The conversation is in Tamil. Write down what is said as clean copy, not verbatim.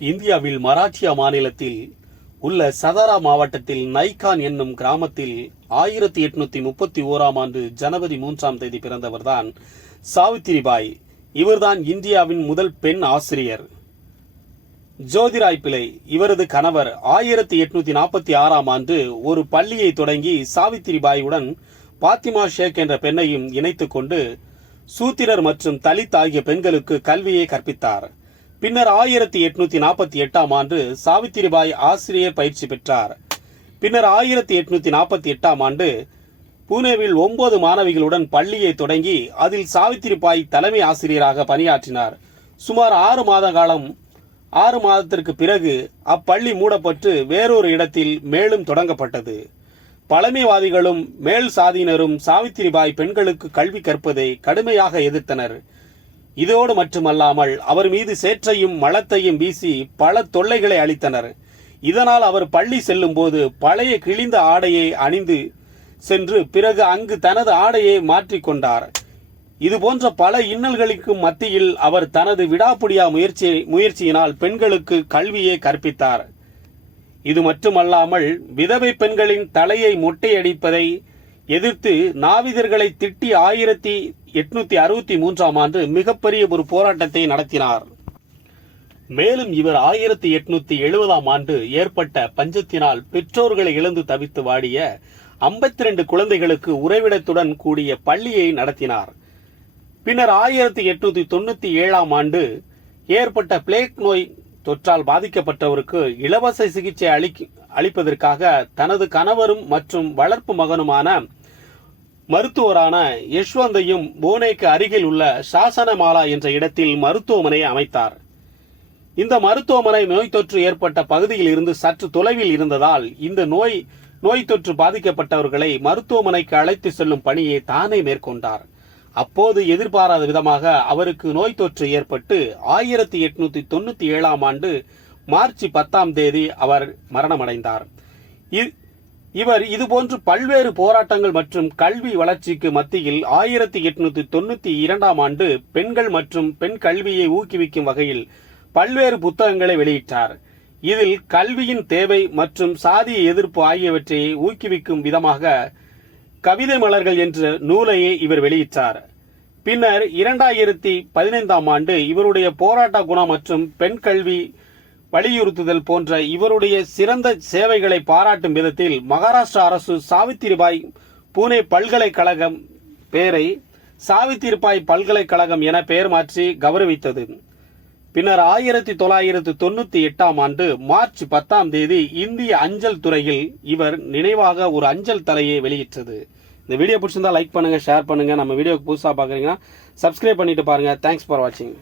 இந்தியாவில் மராட்டியா மாநிலத்தில் உள்ள சதாரா மாவட்டத்தில் நைகான் என்னும் கிராமத்தில் 1831ஆம் ஆண்டு ஜனவரி 3ஆம் தேதி பிறந்தவர்தான் சாவித்திரிபாய். இவர்தான் இந்தியாவின் முதல் பெண் ஆசிரியர். ஜோதிராய் பிள்ளை இவரது கணவர் 1846ஆம் ஆண்டு ஒரு பள்ளியை தொடங்கி சாவித்திரிபாயுடன் பாத்திமா ஷேக் என்ற பெண்ணையும் இணைத்துக் கொண்டு சூத்திரர் மற்றும் தலித் ஆகிய பெண்களுக்கு கல்வியை கற்பித்தார். பின்னர் 1848ஆம் ஆண்டு சாவித்திரிபாய் ஆசிரியர் பயிற்சி பெற்றார். பின்னர் 1848ஆம் ஆண்டு புனேவில் 9 மாணவிகளுடன் பள்ளியை தொடங்கி அதில் சாவித்திரிபாய் தலைமை ஆசிரியராக பணியாற்றினார். சுமார் 6 மாதத்திற்கு பிறகு அப்பள்ளி மூடப்பட்டு வேறொரு இடத்தில் மேலும் தொடங்கப்பட்டது. பழமைவாதிகளும் மேல் சாதியினரும் சாவித்திரிபாய் பெண்களுக்கு கல்வி கற்பதை கடுமையாக எதிர்த்தனர். இதோடு மட்டுமல்லாமல் அவர் மீது சேற்றையும் மலத்தையும் வீசி பல தொல்லைகளை அளித்தனர். இதனால் அவர் பள்ளி செல்லும் போது பழைய கிழிந்த ஆடையை அணிந்து சென்று பிறகு அங்கு தனது ஆடையை மாற்றிக்கொண்டார். இது போன்ற பல இன்னல்களுக்கு மத்தியில் அவர் தனது விடாப்புடியா முயற்சியினால் பெண்களுக்கு கல்வியை கற்பித்தார். இது மட்டுமல்லாமல் விதவை பெண்களின் தலையை மொட்டையடிப்பதை எதிர்த்து நாவிதர்களை திட்டி 1863ஆம் ஆண்டு மிகப்பெரிய ஒரு போராட்டத்தை நடத்தினார். மேலும் இவர் 1870ஆம் ஆண்டு ஏற்பட்ட பஞ்சத்தினால் பெற்றோர்களை இழந்து தவித்து வாடிய 52 குழந்தைகளுக்கு உறைவிடத்துடன் கூடிய பள்ளியை நடத்தினார். பின்னர் 1897ஆம் ஆண்டு ஏற்பட்ட பிளேக் நோய் தொற்றால் பாதிக்கப்பட்டவருக்கு இலவச சிகிச்சை அளிப்பதற்காக தனது கணவரும் மற்றும் வளர்ப்பு மகனுமான மருத்துவரான யஷ்வந்தையும் புனேக்கு அருகில் உள்ள சாசனமாலா என்ற இடத்தில் மருத்துவமனை அமைத்தார். இந்த மருத்துவமனை நோய் தொற்று ஏற்பட்ட பகுதியில் இருந்து சற்று தொலைவில் இருந்ததால் இந்த நோய் தொற்று பாதிக்கப்பட்டவர்களை மருத்துவமனைக்கு அழைத்து செல்லும் பணியை தானே மேற்கொண்டார். அப்போது எதிர்பாராத விதமாக அவருக்கு நோய் தொற்று ஏற்பட்டு 1897ஆம் ஆண்டு மார்ச் 10ஆம் தேதி அவர் மரணமடைந்தார். இவர் இதுபோன்று பல்வேறு போராட்டங்கள் மற்றும் கல்வி வளர்ச்சிக்கு மத்தியில் 1892ஆம் ஆண்டு பெண்கள் மற்றும் பெண் கல்வியை ஊக்குவிக்கும் வகையில் பல்வேறு புத்தகங்களை வெளியிட்டார். இதில் கல்வியின் தேவை மற்றும் சாதிய எதிர்ப்பு ஆகியவற்றை ஊக்குவிக்கும் விதமாக கவிதை மலர்கள் என்ற நூலையே இவர் வெளியிட்டார். பின்னர் 2015ஆம் ஆண்டு இவருடைய போராட்ட குணம் மற்றும் பெண் கல்வி வலியுறுத்துதல் போன்ற இவருடைய சிறந்த சேவைகளை பாராட்டும் விதத்தில் மகாராஷ்டிரா அரசு சாவித்திரிபாய் புனே பல்கலைக்கழகம் பெயரை சாவித்திரிபாய் பல்கலைக்கழகம் என பெயர் மாற்றி கௌரவித்தது. பின்னர் 1998ஆம் ஆண்டு மார்ச் 10ஆம் தேதி இந்திய அஞ்சல் துறையில் இவர் நினைவாக ஒரு அஞ்சல் தலையை வெளியிட்டது. இந்த வீடியோ பிடிச்சிருந்தா லைக் பண்ணுங்க, ஷேர் பண்ணுங்க. நம்ம வீடியோக்கு புதுசாக பார்க்குறீங்கன்னா சப்ஸ்கிரைப் பண்ணிட்டு பாருங்க. தேங்க்ஸ் ஃபார் வாட்சிங்.